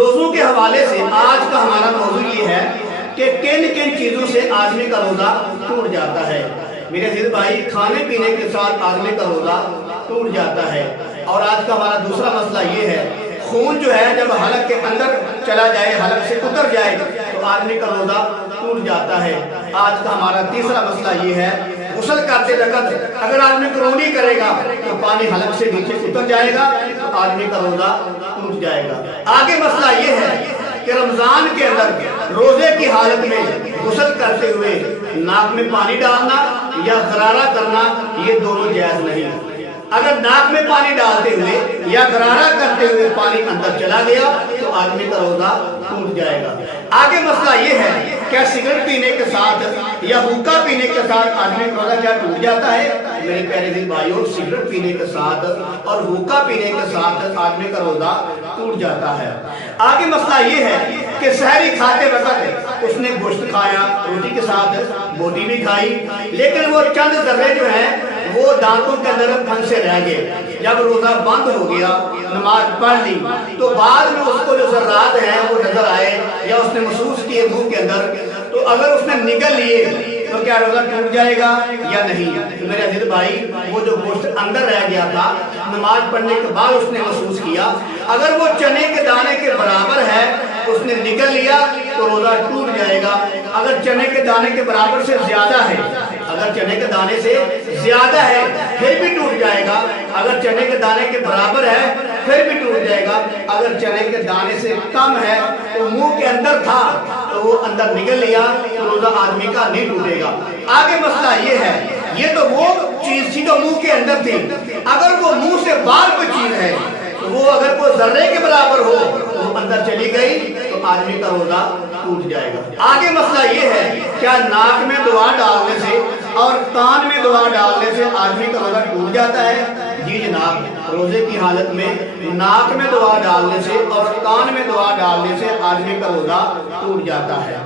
روزوں کے حوالے سے آج کا ہمارا موضوع یہ ہے کہ کن کن چیزوں سے آدمی کا روزہ ٹوٹ جاتا ہے۔ میرے عزیز بھائی، کھانے پینے کے ساتھ آدمی کا روزہ ٹوٹ جاتا ہے۔ اور آج کا ہمارا دوسرا مسئلہ یہ ہے، خون جو ہے جب حلق کے اندر چلا جائے، حلق سے اتر جائے تو آدمی کا روزہ ٹوٹ جاتا ہے۔ آج کا ہمارا تیسرا مسئلہ یہ ہے، غسل کرتے وقت اگر آدمی کرونی کرے گا تو پانی حلق سے نیچے اتر جائے گا تو آدمی کا روزہ ٹوٹ جائے گا۔ آگے مسئلہ یہ ہے کہ رمضان کے اندر روزے کی حالت میں غسل کرتے ہوئے ناک میں پانی ڈالنا یا غرارہ کرنا، یہ دونوں جائز نہیں۔ اگر ناک میں پانی ڈالتے ہوئے یا غرارہ کرتے ہوئے پانی اندر چلا گیا تو آدمی کا روزہ ٹوٹ جائے گا۔ آگے مسئلہ یہ ہے، کیا سگریٹ پینے کے ساتھ یا ہوکا پینے کے ساتھ آدمی کا روزہ کیا ٹوٹ جاتا ہے؟ میرے پیارے دل بھائیوں، سگریٹ پینے کے ساتھ اور ہوکا پینے کے ساتھ آدمی کا روزہ ٹوٹ جاتا ہے۔ آگے مسئلہ یہ ہے کہ سحری کھاتے وقت اس نے گوشت کھایا، روٹی کے ساتھ بوٹی بھی کھائی، لیکن وہ چند ذرے جو ہیں وہ دانتوں کے اندر پھنسے رہ گئے۔ جب روزہ بند ہو گیا، نماز پڑھ لی تو بعد میں اس کو جو ذرات ہیں وہ نظر آئے یا اس نے محسوس کیے منہ کے اندر، تو اگر اس نے نگل لیے تو کیا روزہ ٹوٹ جائے گا یا نہیں؟ میرے عزیز بھائی، وہ جو گوشت اندر رہ گیا تھا، نماز پڑھنے کے بعد اس نے محسوس کیا، اگر وہ چنے کے دانے کے برابر ہے اس نے نگل لیا تو روزہ ٹوٹ جائے گا۔ اگر چنے کے دانے کے برابر سے زیادہ ہے، اگر چنے کے دانے سے زیادہ ہے پھر بھی ٹوٹ جائے گا۔ اگر چنے کے دانے کے برابر ہے پھر بھی ٹوٹ جائے گا۔ اگر چنے کے دانے سے کم ہے تو منہ کے اندر تھا تو وہ اندر نگل لیا تو روزہ آدمی کا نہیں ٹوٹے گا۔ آگے مسئلہ یہ ہے، یہ تو وہ چیز تھی جو منہ کے اندر تھی، اگر وہ منہ سے باہر کوئی چیز ہے تو وہ اگر کوئی ذرے کے برابر ہو وہ اندر چلی گئی تو آدمی کا روزہ ٹوٹ جائے گا۔ آگے مسئلہ یہ ہے، کیا ناک میں دعا ڈالنے سے اور کان میں دعا ڈالنے سے آدمی کا روزہ ٹوٹ جاتا ہے؟ جی جناب، روزے کی حالت میں ناک میں دعا ڈالنے سے اور کان میں دعا ڈالنے سے آدمی کا روزہ ٹوٹ جاتا ہے۔